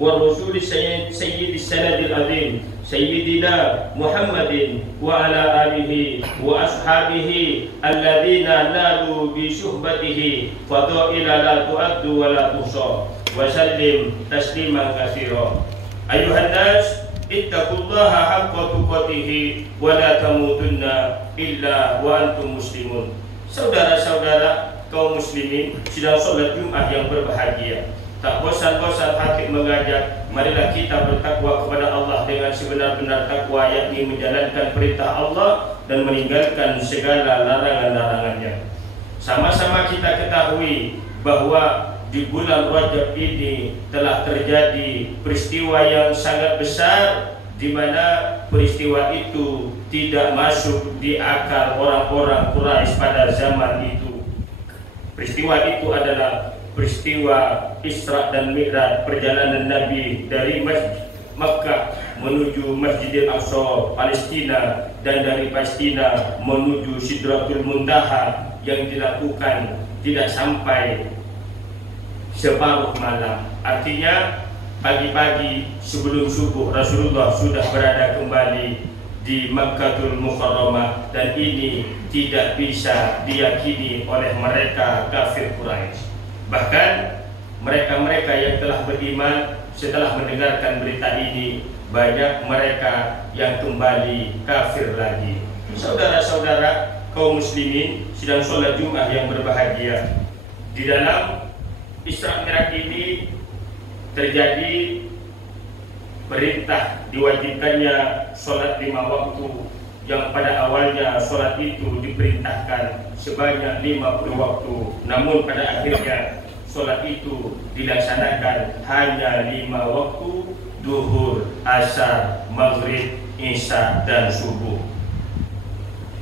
والرسول سيد السند العظيم سيدنا محمد وعلى آله وأصحابه الذين نالوا بصحبته فضائل لا تعد ولا تحصى وسلم تسليما كثيرا. أيها الناس اتقوا الله حق تقاته ولا تموتن إلا وأنتم مسلمون. Saudara-saudara kaum muslimin sidang sholat Jumat yang berbahagia, tak bosan-bosan hakim mengajak, marilah kita bertakwa kepada Allah dengan sebenar-benar takwa, yakni menjalankan perintah Allah dan meninggalkan segala larangan-larangannya. Sama-sama kita ketahui bahwa di bulan Rajab ini telah terjadi peristiwa yang sangat besar, di mana peristiwa itu tidak masuk di akal orang-orang Quraisy pada zaman itu. Peristiwa itu adalah peristiwa Isra dan Mi'raj, perjalanan Nabi dari Makkah menuju Masjidil Aqsa Palestina, dan dari Palestina menuju Sidratul Muntaha yang dilakukan tidak sampai separuh malam. Artinya pagi-pagi sebelum subuh Rasulullah sudah berada kembali di Makkatul Mukarramah, dan ini tidak bisa diyakini oleh mereka kafir Quraisy. Bahkan mereka-mereka yang telah beriman setelah mendengarkan berita ini, banyak mereka yang kembali kafir lagi. Saudara-saudara kaum muslimin sidang sholat Jumat yang berbahagia, di dalam Isra Mi'raj ini terjadi perintah diwajibkannya sholat 5 waktu, yang pada awalnya sholat itu diperintahkan sebanyak 50 waktu, namun pada akhirnya sholat itu dilaksanakan hanya 5 waktu: duhur, asar, maghrib, isya, dan subuh.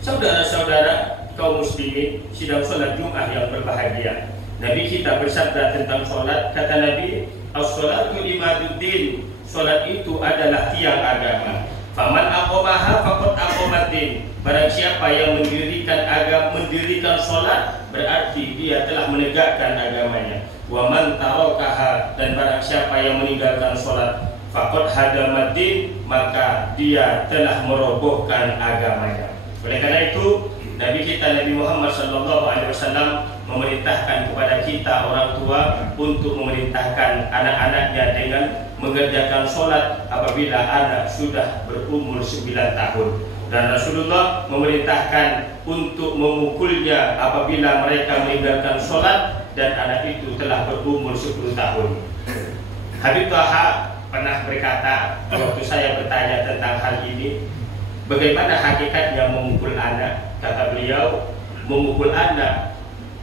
Saudara-saudara kaum muslimin sidang sholat Jumat yang berbahagia, Nabi kita bersabda tentang sholat, kata Nabi, as-sholatu imaduddin, sholat itu adalah tiang agama. Faman aqomaha faqad aqomaddin, barang siapa yang mendirikan sholat, berarti dia telah menegakkan agamanya. Wa man tarakaha, dan barang siapa yang meninggalkan sholat, faqad hadamaddin, maka dia telah merobohkan agamanya. Oleh karena itu Nabi kita Nabi Muhammad SAW memerintahkan kepada kita orang tua untuk memerintahkan anak-anaknya dengan mengerjakan sholat apabila anak sudah berumur 9 tahun, dan Rasulullah memerintahkan untuk memukulnya apabila mereka meninggalkan sholat dan anak itu telah berumur 10 tahun. Habib Taha pernah berkata, waktu saya bertanya tentang hal ini, bagaimana hakikatnya memukul anak? Kata beliau, memukul anak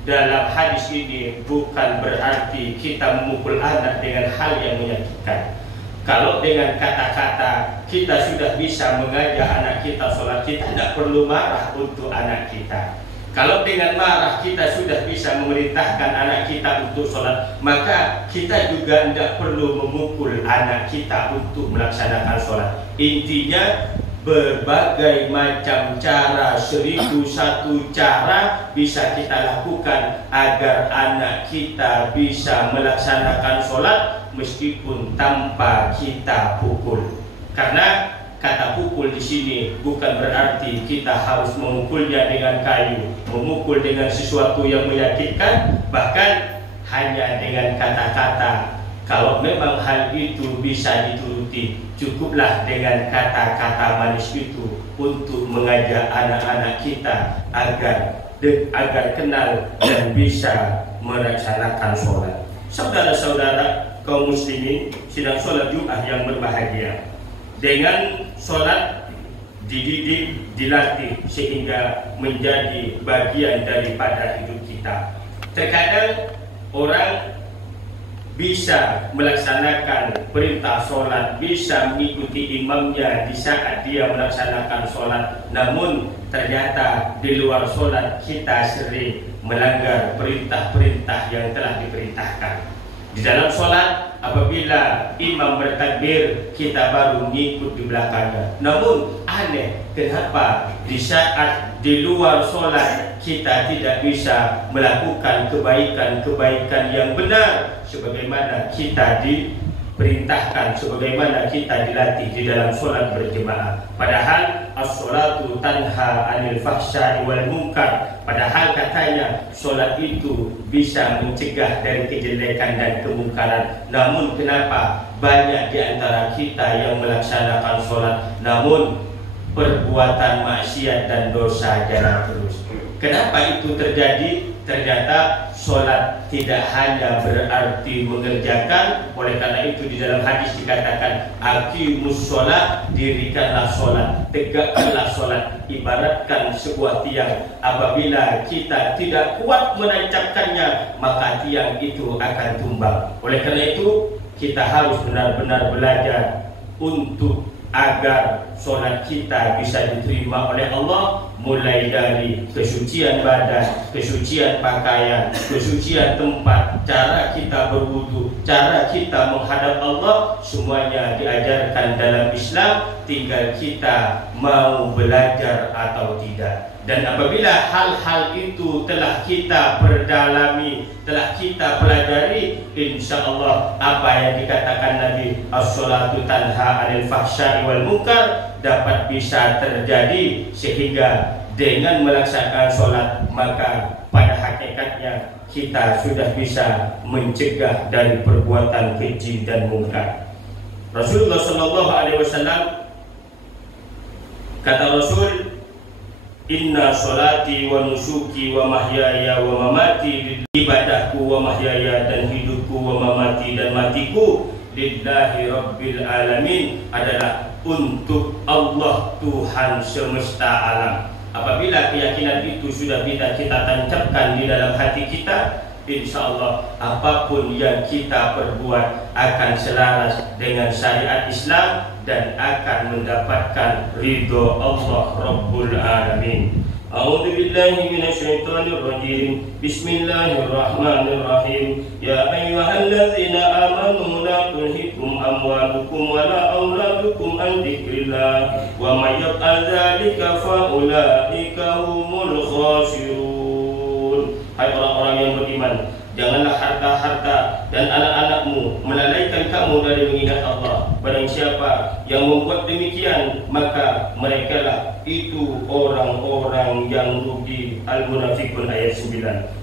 dalam hadis ini bukan berarti kita memukul anak dengan hal yang menyakitkan. Kalau dengan kata-kata kita sudah bisa mengajak anak kita sholat, kita tidak perlu marah untuk anak kita. Kalau dengan marah kita sudah bisa memerintahkan anak kita untuk sholat, maka kita juga tidak perlu memukul anak kita untuk melaksanakan sholat. Intinya berbagai macam cara, 1001 cara bisa kita lakukan agar anak kita bisa melaksanakan sholat meskipun tanpa kita pukul. Karena kata pukul di sini bukan berarti kita harus memukulnya dengan kayu, memukul dengan sesuatu yang menyakitkan, bahkan hanya dengan kata-kata. Kalau memang hal itu bisa dituruti, cukuplah dengan kata-kata manis itu untuk mengajak anak-anak kita agar kenal dan bisa melaksanakan sholat. Saudara-saudara kaum muslimin sidang sholat Jumat yang berbahagia, dengan sholat dididik, dilatih sehingga menjadi bagian daripada hidup kita. Terkadang orang bisa melaksanakan perintah sholat, bisa mengikuti imamnya di saat dia melaksanakan sholat, namun ternyata di luar sholat kita sering melanggar perintah-perintah yang telah diperintahkan. Di dalam sholat, apabila imam bertakbir, kita baru mengikut di belakangnya. Namun aneh, kenapa di saat di luar sholat kita tidak bisa melakukan kebaikan-kebaikan yang benar sebagaimana kita perintahkan sebagaimana kita dilatih di dalam solat berjemaah. Padahal as-solatu tanha anil fahsya'i wal munkar. Padahal katanya solat itu bisa mencegah dari kejelekan dan kemungkaran. Namun kenapa banyak di antara kita yang melaksanakan solat namun perbuatan maksiat dan dosa jalan terus? Kenapa itu terjadi? Ternyata solat tidak hanya berarti mengerjakan. Oleh karena itu di dalam hadis dikatakan aqimus solat, dirikanlah solat, tegakkanlah solat. Ibaratkan sebuah tiang, apabila kita tidak kuat menancapkannya maka tiang itu akan tumbang. Oleh karena itu kita harus benar-benar belajar untuk agar solat kita bisa diterima oleh Allah, mulai dari kesucian badan, kesucian pakaian, kesucian tempat, cara kita berwudu, cara kita menghadap Allah, semuanya diajarkan dalam Islam, tinggal kita mau belajar atau tidak. Dan apabila hal-hal itu telah kita perdalami, telah kita pelajari, insya Allah apa yang dikatakan Nabi as-salatu tanha anil fahsya'i wal munkar dapat bisa terjadi, sehingga dengan melaksanakan sholat maka pada hakikatnya kita sudah bisa mencegah dari perbuatan keji dan munkar. Rasulullah Shallallahu Alaihi Wasallam, kata Rasul, inna sholati wa nusuki wa mahyaya wa mamati, ibadahku wa mahyaya dan hidupku wa mamati dan matiku lillahi rabbil alamin, adalah untuk Allah Tuhan semesta alam. Apabila keyakinan itu sudah kita tancapkan di dalam hati kita, insya Allah apapun yang kita perbuat akan selaras dengan syariat Islam dan akan mendapatkan ridho Allah Rabbul Alamin. A'udzu billahi minasyaitonir rajim. Bismillahirrahmanirrahim. Ya ayyuhalladzina amanu la tulhikum amwalukum wala auladukum an dzikrillah wa may yaf'al dzalika fa ulaika humul khasirun. Hai orang-orang yang beriman, janganlah harta-harta dan anak-anakmu melalaikan kamu dari mengingat Allah. Barang siapa yang membuat demikian, maka merekalah itu orang-orang yang rugi. Al-Munafiqun ayat 9.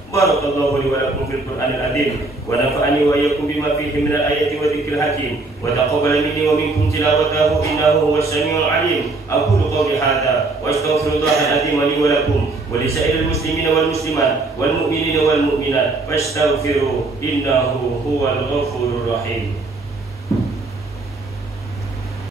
Barakallahu li wa lakum fil Qur'anil azim wa nafa'ani wa iyyakum bima fihi minal ayati wa dzikril hakim wa taqabbal minni wa minkum tilawatahu innahu huwas samiul alim. Aqulu qawli hadza wa astaghfirullahal azim li wa lakum wa li sa'iril muslimina wal muslimat wal mu'minina wal mu'minat fastaghfiru innahu huwal ghafurur rahim.